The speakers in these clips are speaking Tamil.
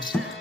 அடியம்மா,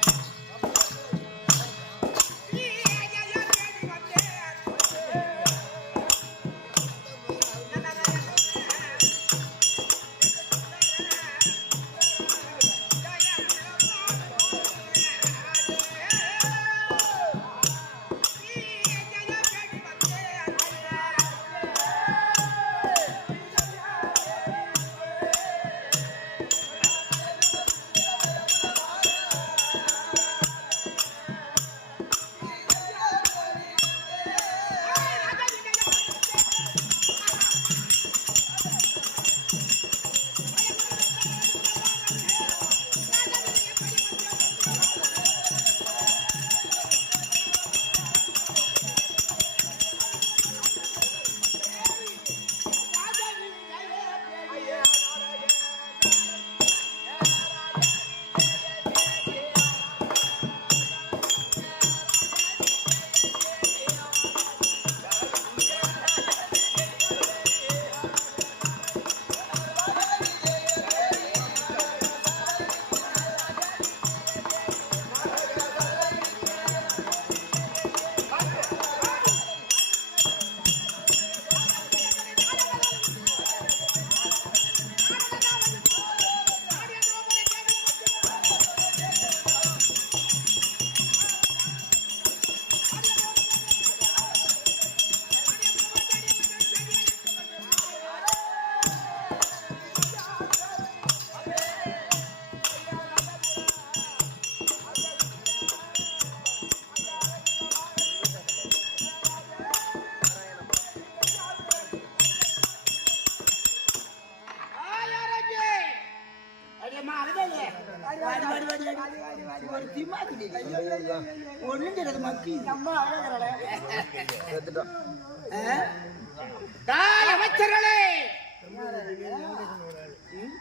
அமைச்சர்களே ம்?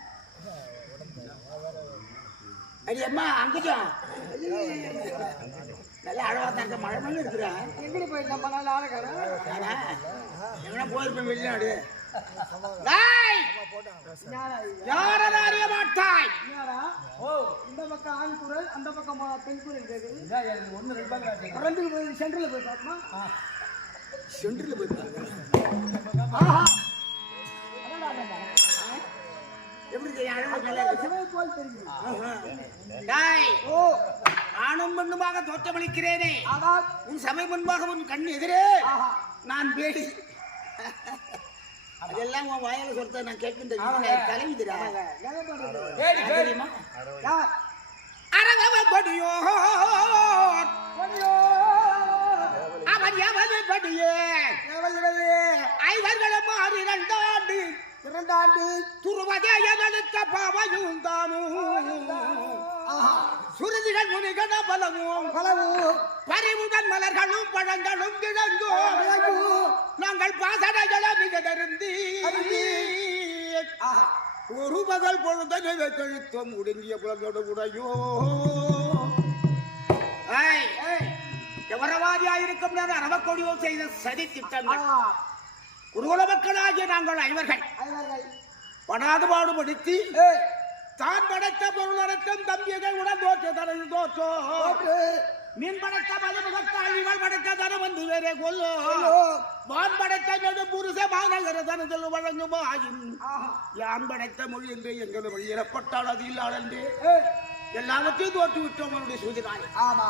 அடி நல்லா அழகா தங்க இருக்க மழை மண்ணு இருக்கிறேன் எங்கடி போயிட்டு நம்ம நாள் ஆளுக்காரன் எங்கன்னா போயிருப்பேன் வெளிநாடு தாய் யாரும் அறிய மாட்டாய்? என்னடா இந்த பக்கம் ஆண் குரல் அந்த பக்கம் பெண் குரல் கேக்குது. ரெண்டு போய் சென்டர்ல போய் பார்க்கமா சென்டர்ல ஓ. நானும் பெண்ணுமாக தோற்றமளிக்கிறேனே. உன் சபை முன்பாக உன் கண் எதிரே. ஆஹா. நான் பேடி அதெல்லாம் உன் வாயால சொல்றத நான் கேட்கின்ற தலைவிதிரா என்ன பண்றது? தெரியுமா? யார் அரவ ஓடியோ அவன் எவது படியே ஐவர்களும் ஆறு இரண்டாண்டு. இரண்டாண்டு. துருவதே எதழுத்த பாவையும் தானும். சுருதிகள் முனிகன பலமும் பலவு பறிவுடன் மலர்களும் பழங்களும் கிழங்கும் நாங்கள் பாசடைகளை மிக தருந்தி ஆஹா. ஒரு பகல் பொழுதனை கழுத்தம் முடுங்கிய புலங்கோடு உடையோ எவரவாதியாயிருக்கும் நான் அரவக்கொடியோ செய்த சதி திட்டங்கள். குருகுல மக்களாகிய நாங்கள் ஐவர்கள். படாது பாடுபடுத்தி தான் படைத்த பொருளடக்கம் தம்பியர்கள் உடன் தோற்ற தனது தோற்றோ. மீன் படைத்த மதுமுகத்தாழிகள் படைத்த தனம் வந்து வேறே கொல்லோ. வான் படைத்த நெடு புருஷ மாநகர தனதில் வழங்குமோ ஆயின் ஆஹா. யான் படைத்த மொழி என்று எங்கள் வழியிடப்பட்டால் அது இல்லாதே எல்லாவற்றையும் தோற்று விட்டோம் அவனுடைய சூதினாய். ஆமா.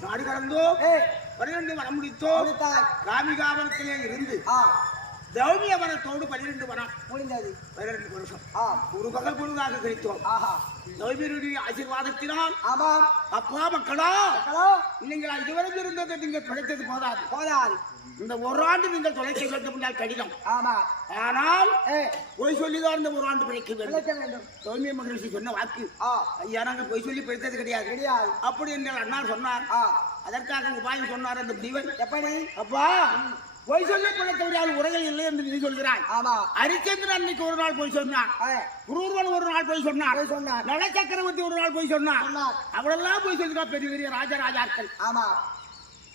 நாடு கடந்தோம் பன்னிரண்டு வரம் முடித்தோம். முடித்தாய். காமிகாவனத்திலே இருந்து தௌமிய வனத்தோடு பன்னிரண்டு வனம். முடிந்தது. பன்னிரண்டு வருஷம். ஒரு பகல் பொழுதாக கழித்தோம். ஆஹா. தௌமியருடைய ஆசீர்வாதத்தினால் ஆமாம். அப்பா மக்களா நீங்கள் இதுவரை இருந்ததை நீங்கள் கிடைத்தது போதாது. போதாது. இந்த ஒரு ஆண்டு நீங்கள் தொலைக்க வேண்டும் என்றால் கடினம். ஆமா. ஆனால் பொய் சொல்லிதான் இந்த ஒரு ஆண்டு பிழைக்க வேண்டும். தௌமிய மகிழ்ச்சி சொன்ன வாக்கு. ஐயா நாங்கள் பொய் சொல்லி பிழைத்தது கிடையாது. கிடையாது. அப்படி எங்கள் அண்ணா சொன்னார். அதற்காக உபாயம் சொன்னார் அந்த முனிவன் எப்படி? அப்பா பொய் சொல்லி பிழைத்தவரால் உரைகள் இல்லை என்று நீ சொல்கிறாய். ஆமா. ஹரிச்சந்திரன் அன்னைக்கு ஒரு நாள் போய் சொன்னான். ஏய் குருவன் ஒரு நாள் போய் சொன்னார் போய் சொன்னார் நல சக்கரவர்த்தி ஒரு நாள் போய் சொன்னார் அவளெல்லாம் போய் சொல்லுறா பெரிய பெரிய ராஜராஜாக்கள். ஆமா.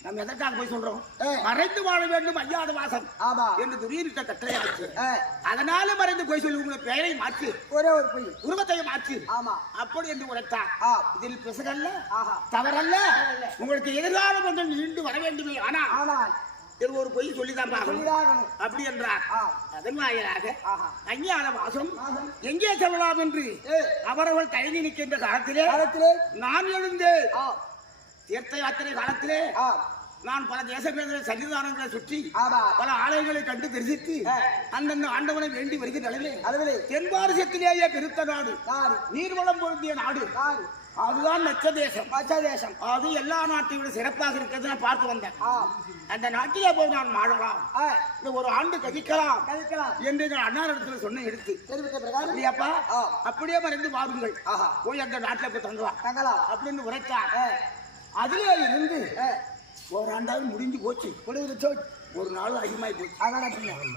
நம்ம எதற்காக போய் சொல்றோம். மறைந்து வாழ வேண்டும் ஐயாத வாசம் ஆமா. என்று துரியனிட்ட கட்டளையாச்சு ஏ, அதனால மறைந்து போய் சொல்லி உங்களை பெயரை மாற்று. ஒரே ஒரு பொய். உருவத்தையும் மாற்று. ஆமா. அப்படி என்று உரைத்தார். இதில் பிசகல்ல தவறல்ல உங்களுக்கு எதிர்காலம் கொஞ்சம் நீண்டு வர வேண்டுமே ஆனால் ஆனால் இது ஒரு பொய் சொல்லிதான் சொல்லிதாகணும். அப்படி என்றார் அதன் வாயிலாக அஞ்ஞான வாசம். எங்கே செல்லலாம் என்று ஏ. அவரவர்கள் தயங்கி நிற்கின்ற காலத்திலே காலத்திலே? நான் எழுந்து தீர்த்த யாத்திரை காலத்திலே நான் பல தேசங்களில் சன்னிதானங்களை சுற்றி பல ஆலயங்களை கண்டு தரிசித்து. அந்தந்த ஆண்டவனை வேண்டி வருகின்ற அளவில் அளவிலே. தென்பாரசத்திலேயே பெருத்த நாடு. நீர்வளம் பொருந்திய நாடு. நாடு. அதுதான் நச்ச தேசம் பச்சை தேசம் அது எல்லா நாட்டை விட சிறப்பாக இருக்கிறது நான் பார்த்து வந்தேன். அந்த நாட்டிலே போய் நான் வாழலாம். ஆ. இந்த ஒரு ஆண்டு கழிக்கலாம் கழிக்கலாம். என்று எங்கள் அண்ணாரிடத்துல சொன்ன எடுத்து. தெரிவித்த பிரகாரம்? ஆ. அப்படியே மறைந்து வாருங்கள். போய் அந்த நாட்டில போய் தங்கலாம். தங்கலாம். அப்படின்னு உரைத்தார் அதுல இருந்து ஒரு ஆண்டாவது முடிஞ்சு போச்சு. முடிவு சோட் ஒரு நாள் அதிகமாகி போச்சு.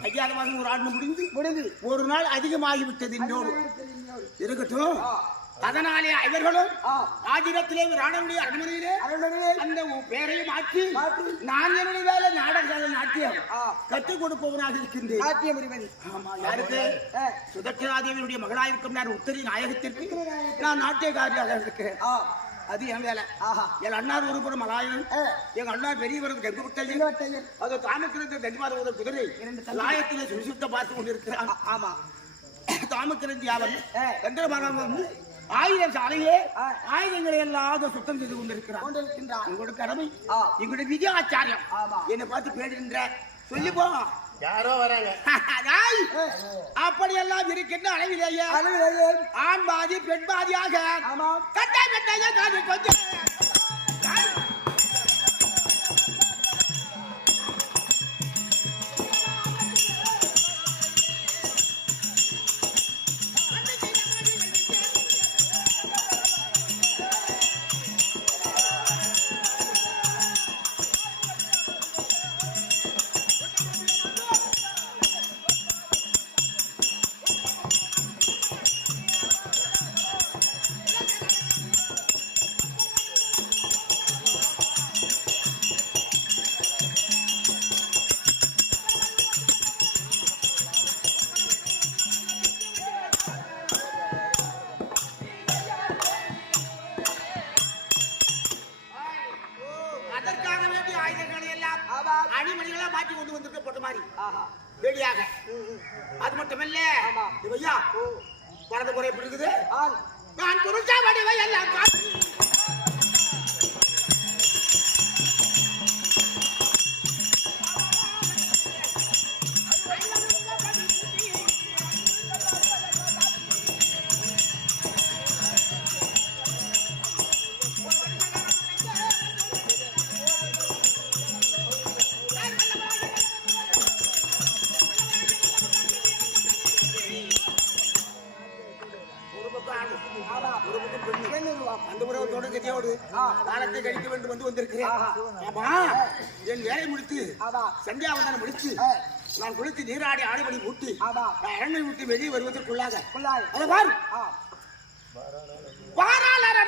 ஐயாறு மாதம் ஒரு ஆண்டு முடிந்து முடிவு ஒரு நாள் அதிகமாகி விட்டது இன்னொரு இருக்கட்டும். அதனாலே இவர்களும் ஆ. ஆதிரத்திலே ராணனுடைய அரண்மனையிலே அந்த மாற்றி மாற்றி. நான் என்னுடைய வேலை நாடக நாட்டியம். கற்றுக் கொடுப்பவனாக இருக்கின்றேன். நாட்டிய முடிவதி ஆமா யாருக்கு? சுதட்சிராதேவியுடைய மகளாயிருக்கும் நான் உத்தரி நாயகத்திற்கு நான் நாட்டியக்காரியாக இருக்கிறேன் ஆ. அது என் வேலை. ஆஹா. என் அண்ணார் ஒரு புறம் மலாயன் எங்க அண்ணார் பெரியவரது கங்கு விட்டல் இருபத்தையர் அது தாமக்கிரந்த கண்டிப்பாத குதிரை. லாயத்திலே சுசுத்த பார்த்து கொண்டிருக்கிறான். ஆமா. தாமக்கிரந்தி அவன் ஏ சந்திரபாகம் வந்து ஆயுத சாலையே ஆ. ஆயுதங்களை எல்லாம் சுத்தம் செய்து கொண்டிருக்கிறான் கொண்டிருக்கின்றான் உங்களோட கடமை ஆ. எங்களுடைய விஜய ஆச்சாரியம் ஆமா. என்னை பார்த்து பேடுகின்ற சொல்லி போ. யாரோ வராங்க. அப்படியெல்லாம் இருக்கின்ற அளவிலேயே அருள்மணியே ஆண் பாதி பெண் பாதியாக ஆமா. கட்டை கட்டையா காது கொஞ்சம் அணிமணிகளா மாற்றி கொண்டு வந்திருக்க போட்ட மாதிரி. வேடியாக. அது மட்டுமல்ல ஐயா வரது முறை எப்படி இருக்குது? நான் புருஷா வடிவை எல்லாம் காட்டி ஓடு காலத்தை கழிக்க வேண்டும் வந்து வந்திருக்கிறேன். ஆமா. என் வேலை முடித்து சந்தியாவந்தனம் முடித்து நான் குளித்து நீராடி ஆடுபடி ஊட்டி அரண்மை விட்டு வெளியே வருவதற்குள்ளாக அதை பாரு. வாராளர்